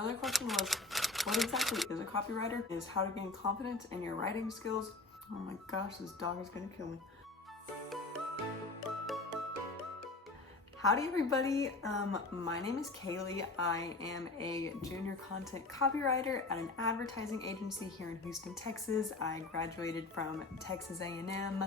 Another question was, what exactly is a copywriter? Is how to gain confidence in your writing skills. Oh my gosh, this dog is gonna kill me. Howdy everybody, my name is Kaylee. I am a junior content copywriter at an advertising agency here in Houston, Texas. I graduated from Texas A&M,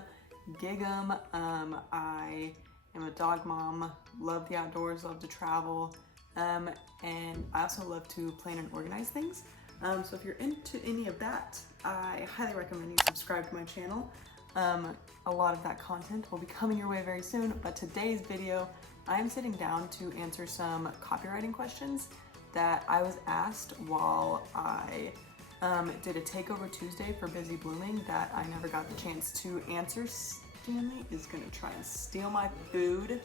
gig 'em. I am a dog mom, love the outdoors, love to travel, and I also love to plan and organize things. So if you're into any of that, I highly recommend you subscribe to my channel. A lot of that content will be coming your way very soon, but today's video, I'm sitting down to answer some copywriting questions that I was asked while I did a takeover Tuesday for Busy Blooming that I never got the chance to answer. Stanley is gonna try and steal my food.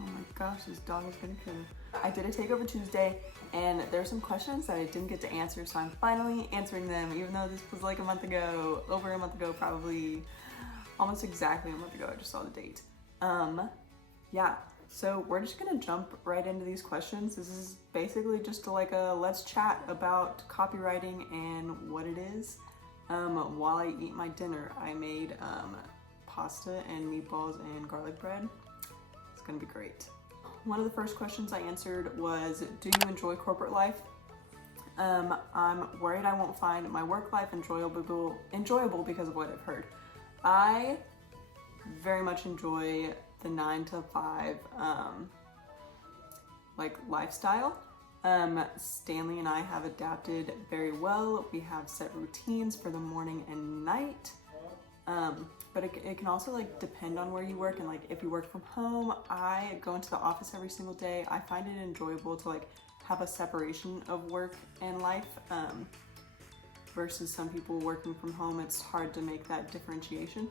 Oh my gosh, this dog is gonna kill me. I did a takeover Tuesday and there's some questions that I didn't get to answer, so I'm finally answering them, even though this was like a month ago, over a month ago, probably almost exactly a month ago. I just saw the date. Yeah. So we're just gonna jump right into these questions. This is basically just like a let's chat about copywriting and what it is. While I eat my dinner, I made pasta and meatballs and garlic bread. It's gonna be great. One of the first questions I answered was, do you enjoy corporate life? I'm worried I won't find my work life enjoyable because of what I've heard. I very much enjoy the 9 to 5 like lifestyle. Stanley and I have adapted very well. We have set routines for the morning and night, but it can also like depend on where you work, and like if you work from home, I go into the office every single day. I find it enjoyable to like have a separation of work and life, versus some people working from home. It's hard to make that differentiation.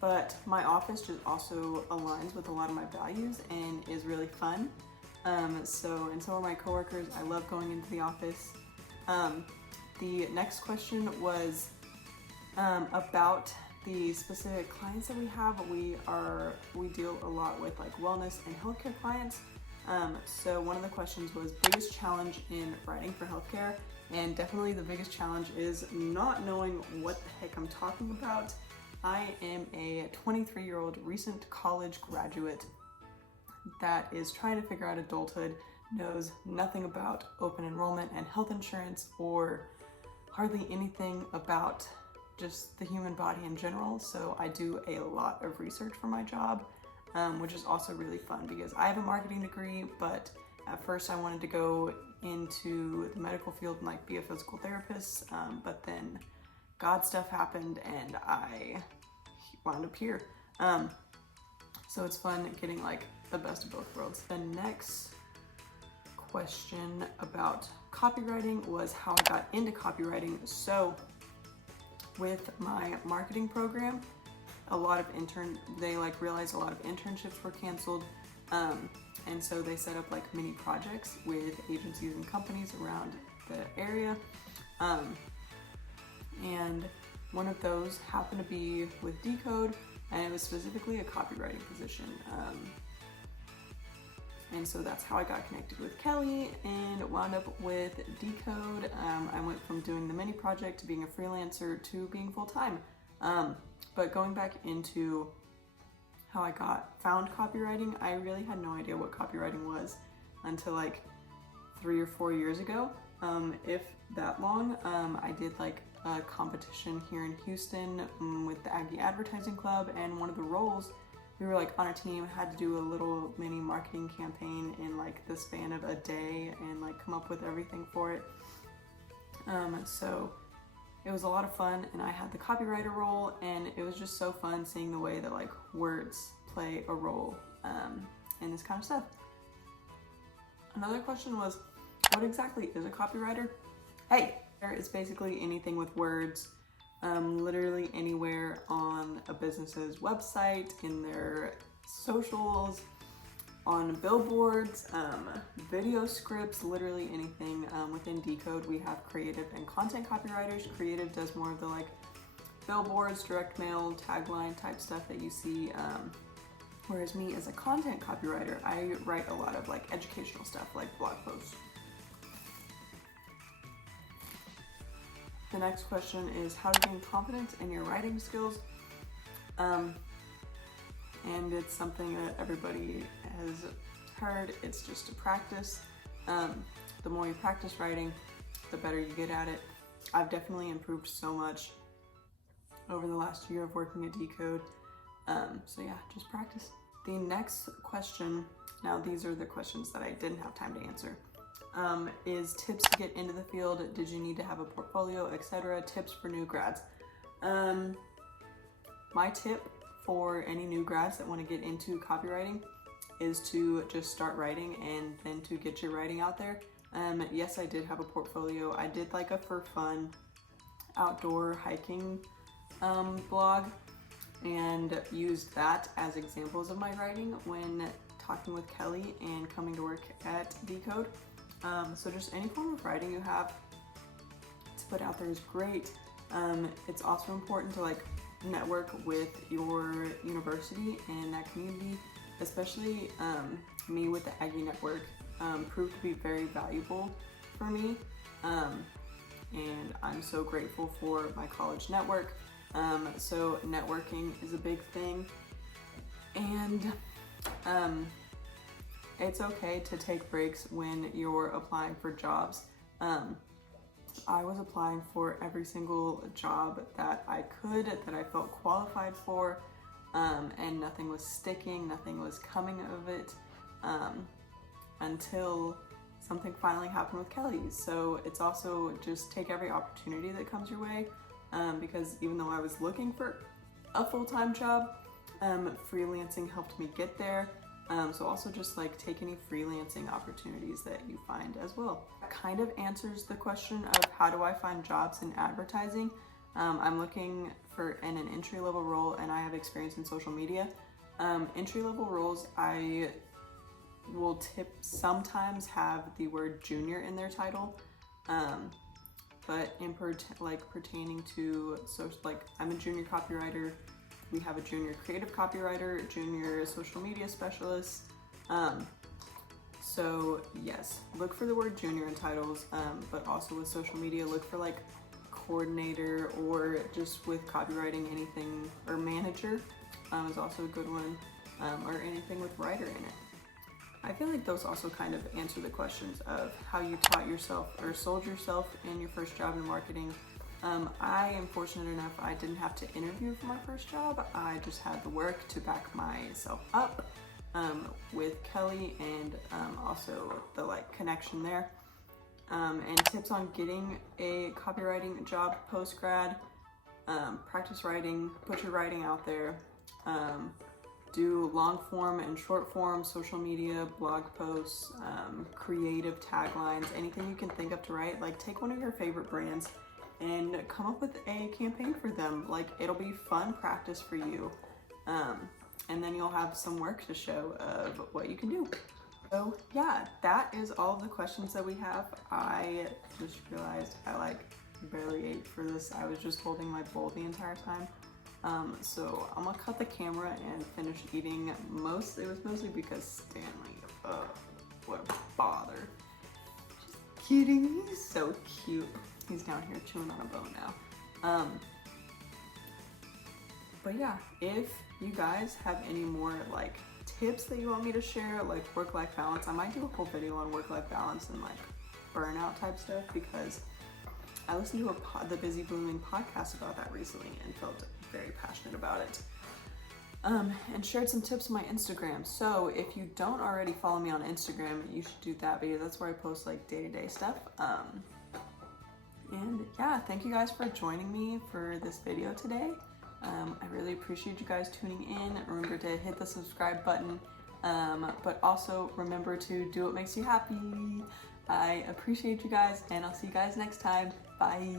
But my office just also aligns with a lot of my values and is really fun. And so are my coworkers. I love going into the office. The next question was about the specific clients that we have. We deal a lot with like wellness and healthcare clients. So one of the questions was biggest challenge in writing for healthcare, and definitely the biggest challenge is not knowing what the heck I'm talking about. I am a 23-year-old recent college graduate that is trying to figure out adulthood, knows nothing about open enrollment and health insurance, or hardly anything about just the human body in general. So I do a lot of research for my job, which is also really fun because I have a marketing degree, but at first I wanted to go into the medical field and like be a physical therapist, but then God stuff happened and I wound up here. So it's fun getting like the best of both worlds. The next question about copywriting was how I got into copywriting. So with my marketing program, they like realized a lot of internships were canceled. And so they set up like mini projects with agencies and companies around the area. And one of those happened to be with Decode, and it was specifically a copywriting position. And so that's how I got connected with Kelly and wound up with Decode. I went from doing the mini project to being a freelancer to being full-time. But going back into how I found copywriting, I really had no idea what copywriting was until like 3 or 4 years ago, if that long. I did like a competition here in Houston with the Aggie Advertising Club, and one of the roles, we were like on a team, had to do a little mini marketing campaign in like the span of a day and like come up with everything for it. So it was a lot of fun, and I had the copywriter role, and it was just so fun seeing the way that like words play a role in this kind of stuff. Another question was, what exactly is a copywriter? Hey, it's basically anything with words, literally anywhere on a business's website, in their socials, on billboards, video scripts, literally anything. Within Decode, we have creative and content copywriters. Creative does more of the like billboards, direct mail, tagline type stuff that you see. Whereas me as a content copywriter, I write a lot of like educational stuff like blog posts. The next question is how to gain confidence in your writing skills. And it's something that everybody has heard. It's just a practice. The more you practice writing, the better you get at it. I've definitely improved so much over the last year of working at Decode. So yeah, just practice. The next question, now these are the questions that I didn't have time to answer, is tips to get into the field. Did you need to have a portfolio, etc.? Tips for new grads. My tip for any new grads that want to get into copywriting is to just start writing and then to get your writing out there. Yes, I did have a portfolio. I did like a for fun outdoor hiking blog and used that as examples of my writing when talking with Kelly and coming to work at Decode. So just any form of writing you have to put out there is great. It's also important to like network with your university and that community, especially me with the Aggie Network proved to be very valuable for me, and I'm so grateful for my college network. So networking is a big thing, and it's okay to take breaks when you're applying for jobs. I was applying for every single job that I could, that I felt qualified for, and nothing was sticking, nothing was coming of it, until something finally happened with Kelly. So it's also just take every opportunity that comes your way, because even though I was looking for a full-time job, freelancing helped me get there. So also just like take any freelancing opportunities that you find as well. That kind of answers the question of how do I find jobs in advertising. I'm looking for an entry-level role and I have experience in social media. Entry-level roles, I will sometimes have the word junior in their title, but in pertaining to social, like I'm a junior copywriter. We have a junior creative copywriter, junior social media specialist. So yes, look for the word junior in titles, but also with social media, look for like coordinator, or just with copywriting, anything, or manager is also a good one, or anything with writer in it. I feel like those also kind of answer the questions of how you taught yourself or sold yourself in your first job in marketing. I am fortunate enough I didn't have to interview for my first job. I just had the work to back myself up with Kelly, and also the like connection there. And tips on getting a copywriting job post-grad: practice writing, put your writing out there, do long form and short form social media, blog posts, creative taglines, anything you can think of to write. Like take one of your favorite brands and come up with a campaign for them. Like it'll be fun practice for you, and then you'll have some work to show of what you can do. So yeah, that is all of the questions that we have. I just realized I like barely ate for this. I was just holding my bowl the entire time. So I'm gonna cut the camera and finish eating. It was mostly because Stanley, what a bother. Just kidding, he's so cute. He's down here chewing on a bone now. But yeah, if you guys have any more like tips that you want me to share, like work-life balance, I might do a whole video on work-life balance and like burnout type stuff, because I listened to the Busy Blooming podcast about that recently and felt very passionate about it. And shared some tips on my Instagram. So if you don't already follow me on Instagram, you should do that, because that's where I post like day-to-day stuff. And yeah, thank you guys for joining me for this video today. I really appreciate you guys tuning in. Remember to hit the subscribe button, but also remember to do what makes you happy. I appreciate you guys, and I'll see you guys next time. Bye.